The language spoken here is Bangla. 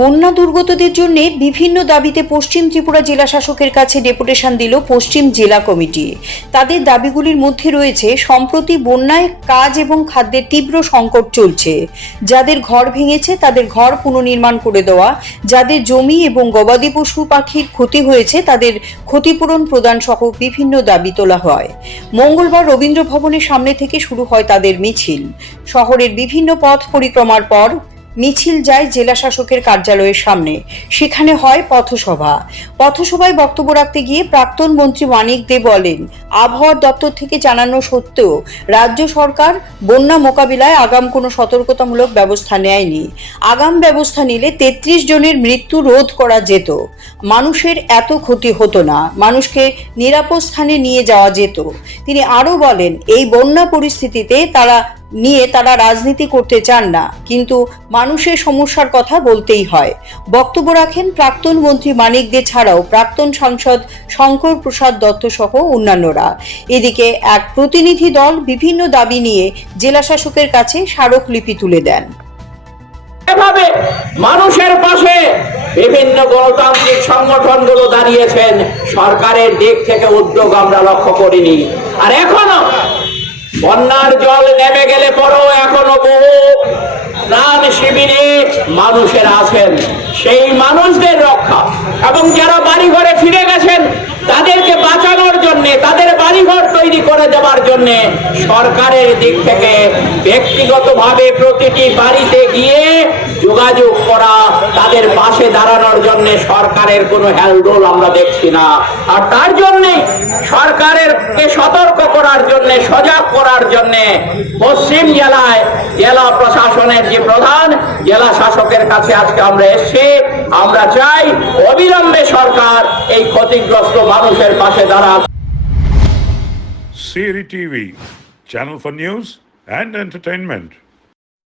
বন্যা দুর্গতদের জন্য বিভিন্ন দাবিতে পশ্চিম ত্রিপুরা জেলা শাসকের কাছে ডেপুটেশন দিল পশ্চিম জেলা কমিটি। তাদের দাবিগুলির মধ্যে রয়েছে সম্প্রতি বন্যায় কাজ এবং খাদ্যের তীব্র সংকট চলছে, যাদের ঘর ভেঙেছে তাদের ঘর পুনর্নির্মাণ করে দেওয়া, যাদের জমি এবং গবাদি পশু পাখির ক্ষতি হয়েছে তাদের ক্ষতিপূরণ প্রদান সহ বিভিন্ন দাবি তোলা হয়। মঙ্গলবার রবীন্দ্র ভবনের সামনে থেকে শুরু হয় তাদের মিছিল। শহরের বিভিন্ন পথ পরিক্রমার পর মিছিল যায় জেলা শাসকের কার্যালয়ের সামনে। সেখানে হয় পথসভায় বক্তব্য রাখতে গিয়ে প্রাক্তন মন্ত্রী মানিক দে বলেন, আবহাওয়া দপ্তর থেকে জানানো সত্ত্বেও রাজ্য সরকার বন্যা মোকাবিলায় আগাম কোনো সতর্কতামূলক ব্যবস্থা নেয়নি। আগাম ব্যবস্থা নিলে 33 জনের মৃত্যু রোধ করা যেত, মানুষের এত ক্ষতি হতো না, মানুষকে নিরাপদ স্থানে নিয়ে যাওয়া যেত। তিনি আরও বলেন, এই বন্যা পরিস্থিতিতে তারা রাজনীতি করতে চান না, কিন্তু মানুষের সমস্যার কথা বলতেই হয়। বক্তব্য রাখেন প্রাক্তন মন্ত্রী মানিক দে ছাড়াও প্রাক্তন সাংসদ শঙ্কর প্রসাদ দত্ত সহ অন্যান্যরা। এদিকে এক প্রতিনিধি দল বিভিন্ন দাবি নিয়ে জেলা শাসকের কাছে স্মারকলিপি তুলে দেন। এভাবে মানুষের পাশে বিভিন্ন গণতান্ত্রিক সংগঠনগুলো দাঁড়িয়েছেন, সরকারের দিক থেকে উদ্যোগ আমরা লক্ষ্য করিনি। আর এখনো বন্যার জল নেমে গেলে পরও এখনো বহু ত্রাণ শিবিরে মানুষেরা আছেন। সেই মানুষদের রক্ষা এবং যারা বাড়িঘরে ফিরে গেছেন তাদেরকে বাঁচানোর জন্য, তাদের বাড়িঘর তৈরি করে দেওয়ার জন্য সরকারের দিক থেকে ব্যক্তিগতভাবে প্রতিটি বাড়িতে গিয়ে যোগাযোগ করা, তাদের পাশে দাঁড়ানোর জন্য সরকারের কোনো হেলদোল আমরা দেখছি না। আর তার জন্য সরকারেরকে সতর্ক করার জন্য, সজাগ করার জন্য পশ্চিম জেলায় জেলা প্রশাসনের যে প্রধান জেলা শাসকের কাছে আজকে আমরা এসেছি। আমরা চাই অবিলম্বে সরকার এই ক্ষতিগ্রস্ত মানুষের পাশে দাঁড়াক। CRI TV, channel for news and entertainment.